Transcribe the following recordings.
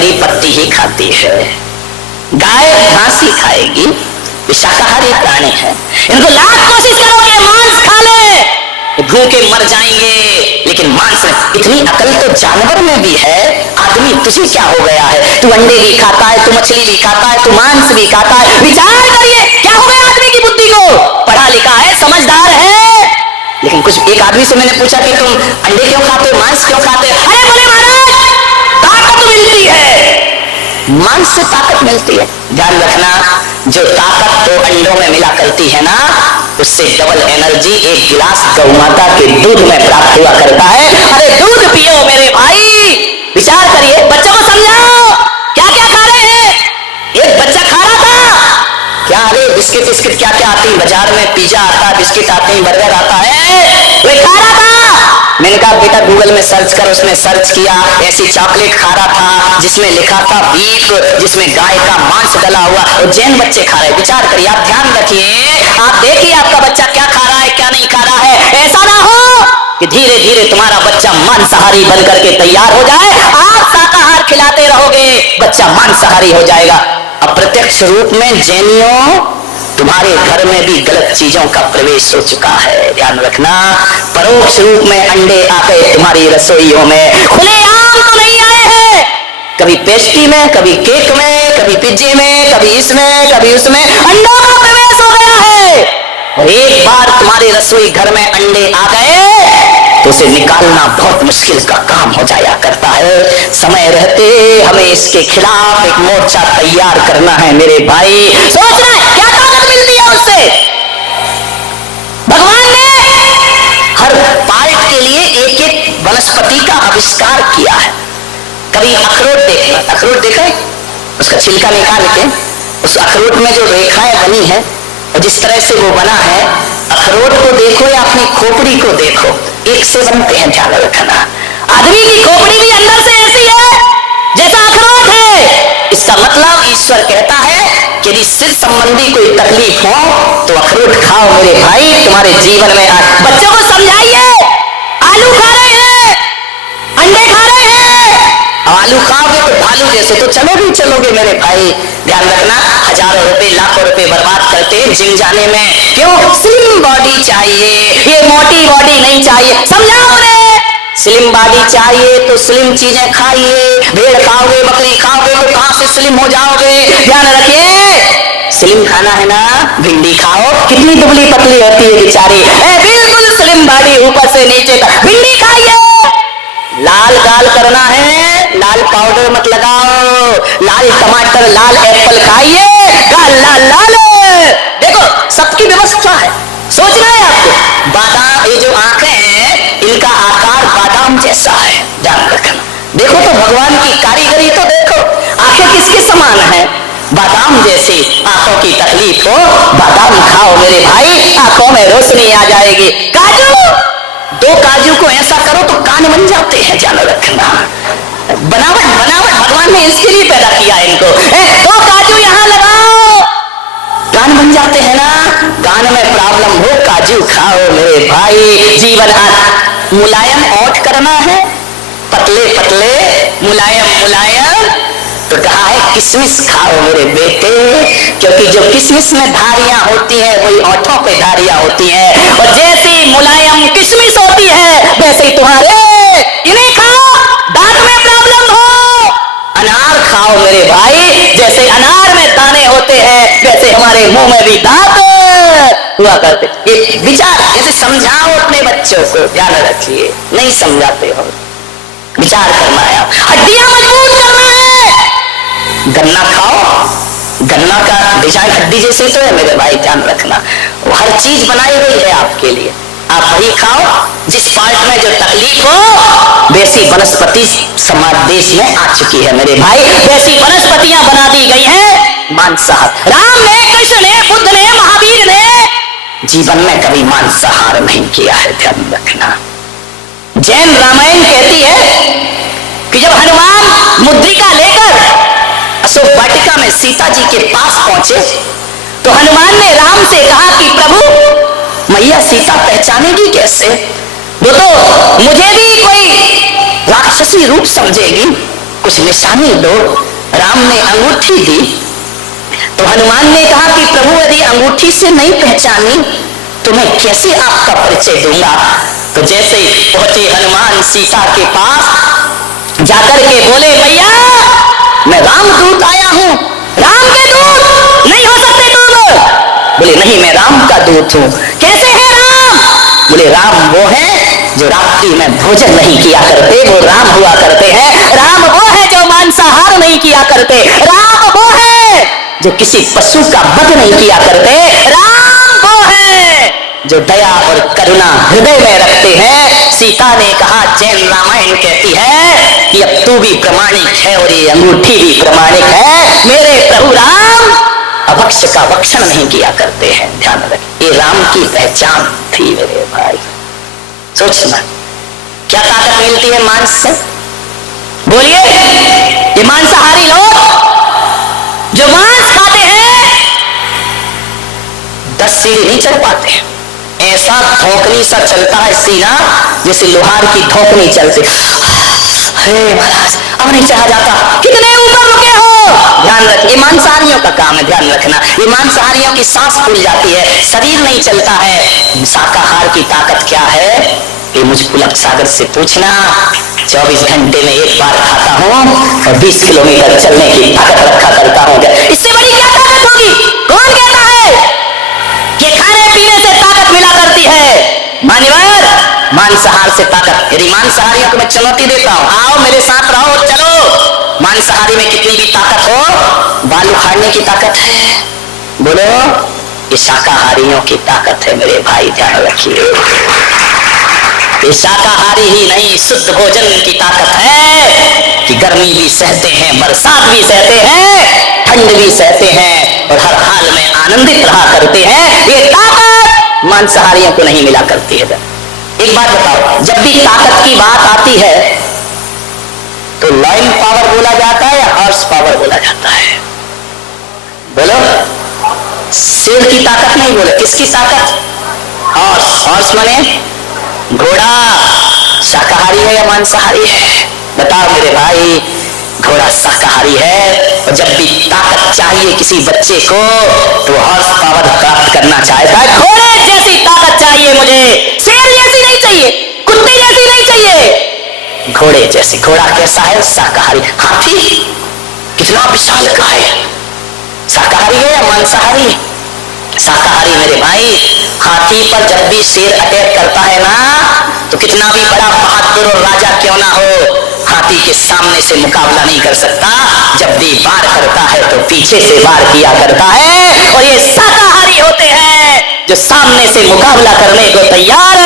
बकरी पत्ती ही खाती है, गाय घास ही खाएगी, ये शाकाहारी प्राणी है। इनको लाख कोशिश करो ये मांस खा ले, भूखे मर जाएंगे, लेकिन मांस में इतनी अकल तो जानवर में भी है। आदमी तुझे क्या हो गया है, तू अंडे भी खाता है, तू मछली भी खाता है, तू मांस भी खाता है। विचार करिए क्या हो गया आदमी की बुद्धि को। पढ़ा लिखा है, समझदार है, लेकिन कुछ एक आदमी से मैंने पूछा कि तुम अंडे क्यों खाते हो, मांस क्यों खाते हो? अरे बोले महाराज ताकत मिलती है, मांस से ताकत मिलती है। ध्यान रखना, जो ताकत तो अंडों में मिला करती है ना, उससे डबल एनर्जी एक गिलास गौ माता के दूध में प्राप्त हुआ करता है। अरे दूध पियो मेरे भाई, विचार करिए, बच्चों को समझाओ क्या क्या खा रहे हैं। एक बच्चा खा रहा था क्या, अरे बिस्किट बिस्किट क्या क्या आती है बाजार में, पिज्जा आता है, बिस्किट आते हैं, बर्गर आता है, वो खा रहा था। मैंने कहा बेटा गूगल में सर्च कर, उसने सर्च किया, ऐसी चॉकलेट खा रहा था जिसमें लिखा था बीफ, जिसमें गाय का मांस डला हुआ, और जैन बच्चे खा रहे। विचार करिए, आप ध्यान रखिए, आप देखिए आपका बच्चा क्या खा रहा है क्या नहीं खा रहा है। ऐसा ना हो कि धीरे धीरे तुम्हारा बच्चा मांसाहारी बन करके तैयार हो जाए। आप शाकाहार खिलाते रहोगे, बच्चा मांसाहारी हो जाएगा। अप्रत्यक्ष रूप में जैनियों तुम्हारे घर में भी गलत चीजों का प्रवेश हो चुका है, ध्यान रखना। परोक्ष रूप में अंडे आ गए तुम्हारी रसोइयों में, खुलेआम तो नहीं आए हैं, कभी पेस्ट्री में, कभी केक में, कभी पिज्जे में, कभी इसमें कभी उसमें अंडों का प्रवेश हो गया है। और एक बार तुम्हारे रसोई घर में अंडे आ गए तो उसे निकालना बहुत मुश्किल का काम हो जाया करता है। समय रहते हमें इसके खिलाफ एक मोर्चा तैयार करना है मेरे भाई। सोचना क्या ताकत मिलती है उससे। भगवान ने हर पार्ट के लिए एक एक वनस्पति का आविष्कार किया है। कभी अखरोट देखना, अखरोट देखा है, उसका छिलका निकाल के उस अखरोट में जो रेखाएं बनी है और जिस तरह से वो बना है, अखरोट को देखो या अपनी खोपड़ी को देखो, एक से बनते हैं, ध्यान रखना। आदमी की खोपड़ी भी अंदर से ऐसी है जैसा अखरोट है। इसका मतलब ईश्वर कहता है कि यदि सिर संबंधी कोई तकलीफ हो तो अखरोट खाओ मेरे भाई, तुम्हारे जीवन में बच्चों को समझाइए। आलू खा रहे हैं, अंडे खा रहे हैं, आलू खाओगे तो भालू जैसे तो चलोगे मेरे भाई। ध्यान रखना, हजारों रुपए लाखों रुपए बर्बाद करते जिम जाने में, क्यों? स्लिम बॉडी चाहिए, ये मोटी बॉडी नहीं चाहिए। समझाओ उन्हें, स्लिम बॉडी चाहिए तो स्लिम चीजें खाइए। भेड़ खाओगे, बकरी खाओगे तो कहां से स्लिम हो जाओगे। ध्यान रखिए, स्लिम खाना है ना, भिंडी खाओ, कितनी दुबली पतली होती है बेचारी, बिल्कुल स्लिम बॉडी ऊपर से नीचे तक। भिंडी खाइए। लाल गाल करना है, लाल पाउडर मत लगाओ, लाल टमाटर लाल एप्पल खाइए, गाल लाल लाल। देखो सबकी व्यवस्था है, सोचना है आपको। बादाम, ये जो आंखें हैं इनका आकार बादाम जैसा है, ध्यान रखना। देखो तो भगवान की कारीगरी तो देखो, आंखें किसके समान है, बादाम जैसी। आंखों की तकलीफ हो, बादाम खाओ मेरे भाई, आंखों में रोशनी आ जाएगी। काजू, दो काजू को ऐसा करो तो कान बन जाते हैं, ध्यान रखना। बनावट भगवान ने इसके लिए पैदा किया इनको। दो काजू यहाँ लगाओ, कान बन जाते हैं ना। कान में प्रॉब्लम हो, काजू खाओ मेरे भाई। जीवन मुलायम ओठ करना है, पतले पतले मुलायम मुलायम, तो कहा है किशमिश खाओ मेरे बेटे, क्योंकि जो किशमिश में धारियां होती है वही ओठों पे धारियां होती है, और जैसी मुलायम किशमिश होती है वैसे ही तुम्हारे इन्हें खाओ। दांत में प्रॉब्लम हो, अनार खाओ मेरे भाई, जैसे अनार में दाने होते हैं वैसे हमारे मुंह में भी दांत हुआ करते। ये विचार ऐसे समझाओ अपने बच्चों को, ध्यान रखिए, नहीं समझाते हो, विचार करना है। हड्डियां मजबूत करना है, गन्ना खाओ, गन्ना का डिजाइन हड्डी जैसे तो है मेरे भाई, ध्यान रखना। वो हर चीज बनाई गई है आपके लिए, आप वही खाओ। जिस पार्ट में जो तकलीफ हो, वैसी वनस्पति समाज देश में आ चुकी है मेरे भाई, वैसी वनस्पतियां बना दी गई है मांसाहार। राम ने, कृष्ण ने, बुद्ध ने, महावीर ने जीवन में कभी मांसाहार नहीं किया है, ध्यान रखना। जैन रामायण कहती है कि जब हनुमान मुद्रिका लेकर अशोक वाटिका में सीता जी के पास पहुंचे तो हनुमान ने राम से कहा कि प्रभु मैया सीता पहचानेगी कैसे, वो तो मुझे भी कोई राक्षसी रूप समझेगी, कुछ निशानी दो। राम ने अंगूठी दी तो हनुमान ने कहा कि प्रभु यदि अंगूठी से नहीं पहचानी तो मैं कैसे आपका परिचय दूंगा। तो जैसे ही पहुंचे हनुमान सीता के पास, जाकर के बोले भैया मैं रामदूत आया हूं। राम के दूत नहीं हो सकते तुम। बोले नहीं मैं राम का दूत हूं। कैसे है राम? बोले राम वो है जो रात्रि में भोजन नहीं किया करते, वो राम हुआ करते हैं। राम वो है जो मांसाहार नहीं किया करते। राम वो है जो किसी पशु का वध नहीं किया करते। राम वो है जो दया और करुणा हृदय में रखते हैं। सीता ने कहा, जैन रामायण कहती है कि अब तू भी प्रमाणिक है और ये अंगूठी भी प्रमाणिक है। मेरे प्रभु राम अभक्ष का भक्षण नहीं किया करते हैं। ध्यान रखें, ये राम की पहचान थी मेरे भाई। सोचना क्या ताकत मिलती है मांस से? बोलिए, ये मांसाहारी लोग जो मांस खाते हैं 10 सीढ़ी नहीं चढ़ पाते हैं। ऐसा धोकनी सा चलता है सीना जैसे लोहार की धोकनी चलती। हे महाराज अब नहीं चढ़ा जाता, कितने ऊपर रुके हो। ध्यान रखिए, मांसाहारियों का काम है, ध्यान रखना। ये मांसाहारियों की सांस फूल जाती है, शरीर नहीं चलता है। शाकाहार की ताकत क्या है ये मुझ पुलक सागर से पूछना। 24 घंटे में एक बार खाता हूँ और 20 किलोमीटर चलने की ताकत रखा करता हूँ। इससे बड़ी क्या ताकत होगी? कौन कहता है कि खाने पीने से ताकत मिला करती है? मान्यवर, मांसाहार से ताकत। यदि मांसाहारियों को मैं चुनौती देता हूँ, आओ मेरे साथ रहो, चलो। मांसाहारी में कितनी भी ताकत हो, बाल उखाड़ने की ताकत है। बोलो, ये शाकाहारियों की ताकत है मेरे भाई, ध्यान रखिए। ये शाकाहारी ही नहीं, शुद्ध भोजन की ताकत है कि गर्मी भी सहते हैं, बरसात भी सहते हैं, ठंड भी सहते हैं और हर हाल में आनंदित रहा करते हैं। ये ताकत मांसाहारियों को नहीं मिला करती है। एक बात बताओ, जब भी ताकत की बात आती है तो लाइन पावर बोला जाता है या हॉर्स पावर बोला जाता है? बोलो, शेर की ताकत नहीं बोले, किसकी ताकत? हॉर्स। हॉर्स माने घोड़ा। शाकाहारी है या मांसाहारी है? बताओ मेरे भाई। घोड़ा शाकाहारी है और जब भी ताकत चाहिए किसी बच्चे को तो हॉर्स पावर प्राप्त करना चाहता है। घोड़े जैसी ताकत चाहिए मुझे, शेर जैसी नहीं चाहिए, कुत्ते जैसी नहीं चाहिए, घोड़े जैसी। घोड़ा कैसा है? शाकाहारी। हाथी कितना विशालकाय है, शाकाहारी है या मांसाहारी? शाकाहारी मेरे भाई। हाथी पर जब भी शेर अटैक करता है ना तो कितना भी बड़ा बहादुर और राजा क्यों ना हो, हाथी के सामने से मुकाबला नहीं कर सकता। जब भी वार करता है तो पीछे से वार किया करता है। और ये शाकाहारी होते हैं जो सामने से मुकाबला करने को तैयार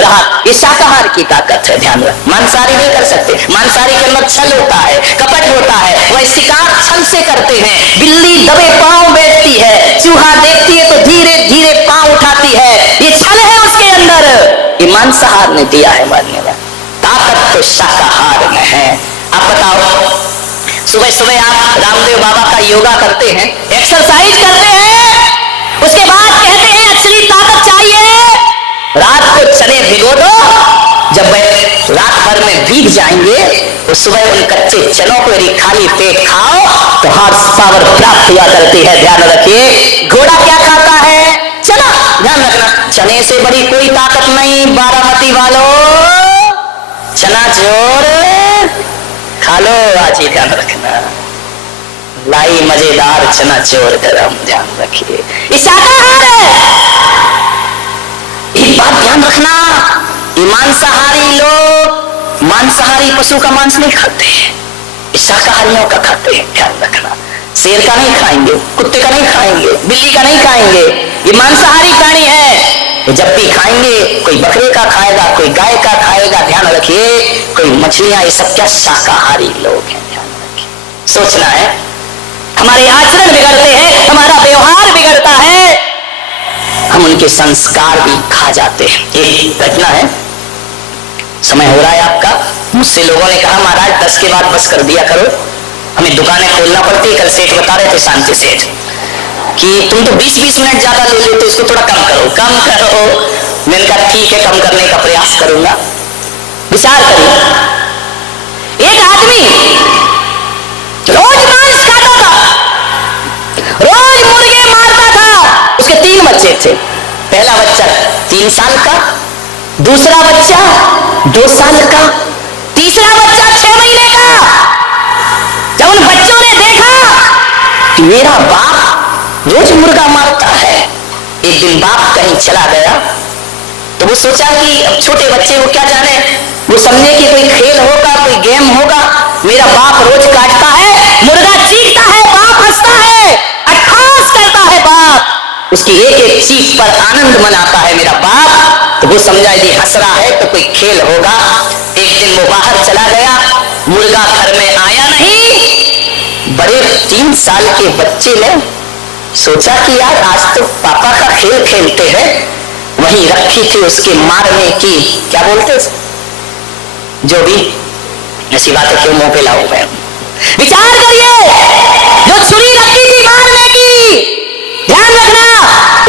रहा। ये शाकाहार की ताकत है, ध्यान रख। मांसाहारी नहीं कर सकते। मांसाहारी के अंदर छल होता है, कपट होता है, वह शिकार छल से करते हैं। बिल्ली दबे पांव बैठती है, चूहा देखती है तो धीरे धीरे पांव उठाती है, ये छल है उसके अंदर। ये मांसाहार ने दिया है मान्यवर। ताकत तो शाकाहार में है। आप बताओ, सुबह सुबह आप रामदेव बाबा का योगा करते हैं, एक्सरसाइज करते हैं, उसके बाद कहते हैं एक्चुअली ताकत चाहिए, रात को चने भिगो दो। जब वह रात भर में भीग जाएंगे तो सुबह उन कच्चे चनों को यदि खाली पेट खाओ तो हॉर्स पावर प्राप्त हुआ करती है। ध्यान रखिए, घोड़ा क्या खाता है? चना। ध्यान रखना, चने से बड़ी कोई ताकत नहीं बारामती वालों। चना चोर खा लो आज ही, ध्यान रखना। लाई मजेदार चना चोर गरम, ध्यान रखिए। ये शाकाहार है, एक बात ध्यान रखना। ये मांसाहारी लोग मांसाहारी पशु का मांस नहीं खाते, शाकाहारियों का खाते हैं, ध्यान रखना। शेर का नहीं खाएंगे, कुत्ते का नहीं खाएंगे, बिल्ली का नहीं खाएंगे। ये मांसाहारी प्राणी है। जब भी खाएंगे कोई बकरे का खाएगा, कोई गाय का खाएगा, ध्यान रखिए। कोई मछलियां, ये सब क्या शाकाहारी लोग हैं, ध्यान रखिए। सोचना है, हमारे आचरण बिगड़ते हैं, हमारा व्यवहार बिगड़ता है, हम उनके संस्कार भी खा जाते हैं। एक घटना है, समय हो रहा है आपका। मुझसे लोगों ने कहा महाराज 10 के बाद बस कर दिया करो, हमें दुकानें खोलना पड़ती है। कल सेठ बता रहे थे, शांति सेठ, कि तुम तो 20-20 मिनट ज्यादा ले लेते, इसको थोड़ा कम करो, कम करो। मैंने कहा ठीक है, कम करने का प्रयास करूंगा। विचार करिए, एक आदमी पहला बच्चा 3 साल का, दूसरा बच्चा 2 साल का, तीसरा बच्चा 6 महीने का। जब उन बच्चों ने देखा कि मेरा बाप रोज मुर्गा मारता है, एक दिन बाप कहीं चला गया तो वो सोचा कि अब छोटे बच्चे को क्या जाने, वो समझे कि कोई खेल होगा, कोई गेम होगा। मेरा बाप रोज काटता है, मुर्गा चीखता है, बाप हंसता है, अट्ठास करता है बाप, उसकी एक एक चीख पर आनंद मनाता है मेरा बाप। तो वो समझा ये हंस रहा है तो कोई खेल होगा। एक दिन वो बाहर चला गया, मुर्गा घर में आया नहीं। बड़े 3 साल के बच्चे ने सोचा कि यार आज तो पापा का खेल खेलते हैं, वहीं रखी थी उसके मारने की, क्या बोलते जो भी ऐसी बातें क्यों मुंह पे लाऊं मैं। विचार करिए, जो छुरी रखी थी मारने की, ध्यान रखना।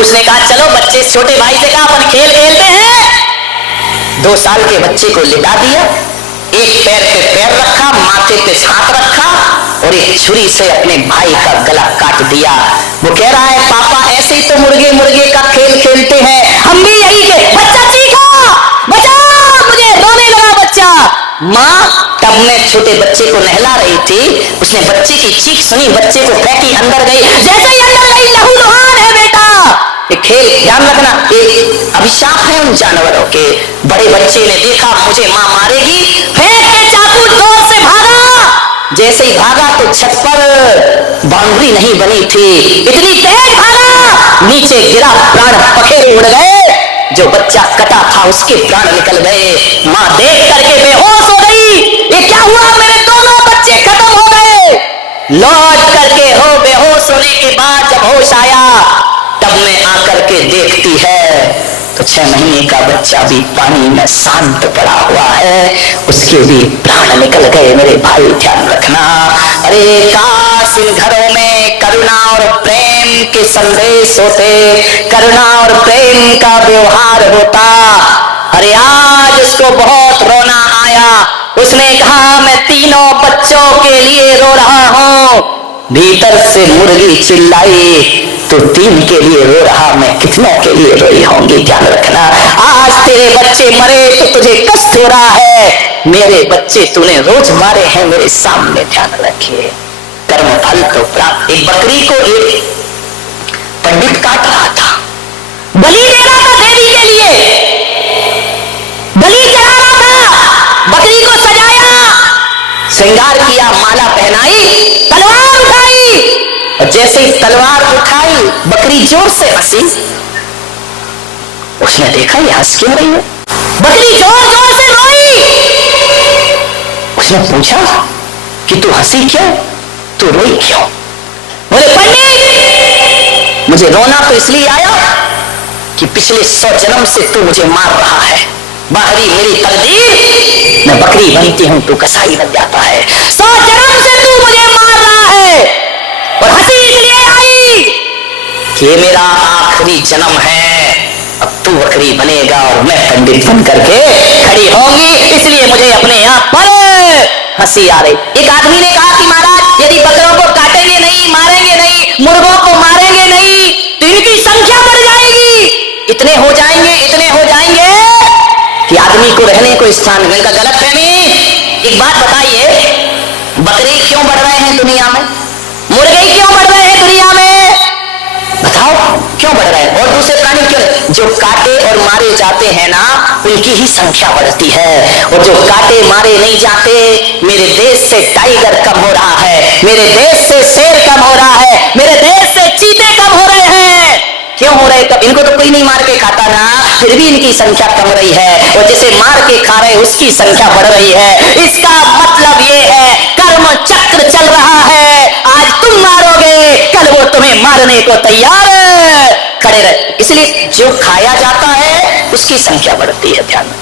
उसने कहा चलो बच्चे, छोटे भाई से कहा अपन खेल खेलते हैं। 2 साल के बच्चे को लिटा दिया, एक पैर पे पैर रखा, माथे पे हाथ रखा और एक छुरी से अपने भाई का गला काट दिया। वो कह रहा है पापा ऐसे ही तो मुर्गे मुर्गे का खेल खेलते हैं, हम भी यही के। बच्चा चीखा, बचाओ मुझे, रोने लगा बच्चा। माँ तब में छोटे बच्चे को नहला रही थी, उसने बच्चे की चीख सुनी, बच्चे को फेंकी, अंदर गई। जैसे ही अंदर गई, लहूलुहान है बेटा। ये खेल, ध्यान रखना, एक अभिशाप है उन जानवरों के। बड़े बच्चे ने देखा मुझे माँ मारेगी, फेंक के चाकू जोर से भागा। जैसे ही भागा तो छत पर बाउंड्री नहीं बनी थी, इतनी तेज भागा, नीचे गिरा, प्राण पखेरु उड़ गए। जो बच्चा कटा था उसके प्राण निकल गए। माँ देख करके बेहोश हो गई, ये क्या हुआ, मेरे दोनों बच्चे खत्म हो गए। लौट करके हो बेहोश होने के बाद जब होश आया, तब में आकर के देखती है तो 6 महीने का बच्चा भी पानी में शांत पड़ा हुआ है, उसके भी प्राण निकल गए। मेरे भाई ध्यान रखना, अरे काश इन घरों में करुणा और प्रेम के संदेश होते, करुणा और प्रेम का व्यवहार होता। अरे आज उसको बहुत रोना आया, उसने कहा मैं तीनों बच्चों के लिए रो रहा हूं। भीतर से मुर्गी चिल्लाई तो 3 के लिए रो रहा, मैं कितनों के लिए रोई होंगी। ध्यान रखना, आज तेरे बच्चे मरे तो तुझे कष्ट हो रहा है, मेरे बच्चे तूने रोज मारे हैं मेरे सामने। ध्यान रखिए, कर्म फल तो प्राप्त। एक बकरी को एक पंडित काट रहा था, बलि दे रहा था देवी के लिए, बलि चढ़ा रहा था। बकरी को सजाया, श्रृंगार किया, माला पहनाई, तलवार उठाई और जैसे ही तलवार उठाई बकरी जोर से हंसी। उसने देखा ये हंस क्यों रही है, बकरी जोर जोर से रोई। उसने पूछा कि तू हंसी क्यों, तू रोई क्यों? बोले पंडित मुझे रोना तो इसलिए आया कि पिछले 100 जन्म से तू मुझे मार रहा है, बाहरी मेरी तकदीर, मैं बकरी बनती हूं तू कसाई बन जाता है। 100 जन्म से तू मुझे मार रहा है और हंसी इसलिए आई कि ये मेरा आखिरी जन्म है, अब तू बकरी बनेगा और मैं पंडित बन करके खड़ी होंगी, इसलिए मुझे अपने आप पर हंसी आ रही। एक आदमी ने कहा कि महाराज यदि बकरों को काटेंगे नहीं, मारेंगे नहीं, मुर्गों को मारेंगे नहीं तो इनकी संख्या बढ़ जाएगी, इतने हो जाएंगे, इतने हो जाएंगे कि आदमी को रहने को स्थान मिलेगा। गलत फहमी। एक बात बताइए, बकरे क्यों बढ़ रहे हैं दुनिया में, मुर्गे क्यों बढ़ रहे हैं दुनिया में, बताओ क्यों बढ़ रहे हैं? और दूसरे प्राणी क्यों? जो काटे और मारे जाते हैं ना, उनकी ही संख्या बढ़ती है, और जो काटे मारे नहीं जाते, मेरे देश से टाइगर कम हो रहा है, मेरे देश से शेर कम हो रहा है, मेरे देश से चीते कम हो रहे हैं। क्यों हो रहे? कब इनको तो कोई नहीं मार के खाता ना, फिर भी इनकी संख्या कम रही है, और जिसे मार के खा रहे उसकी संख्या बढ़ रही है। इसका मतलब ये है कर्म चक्र चल रहा है, आज तुम मारोगे, कल वो तुम्हें मारने को तैयार खड़े रहे। इसलिए जो खाया जाता है उसकी संख्या बढ़ती है। ध्यान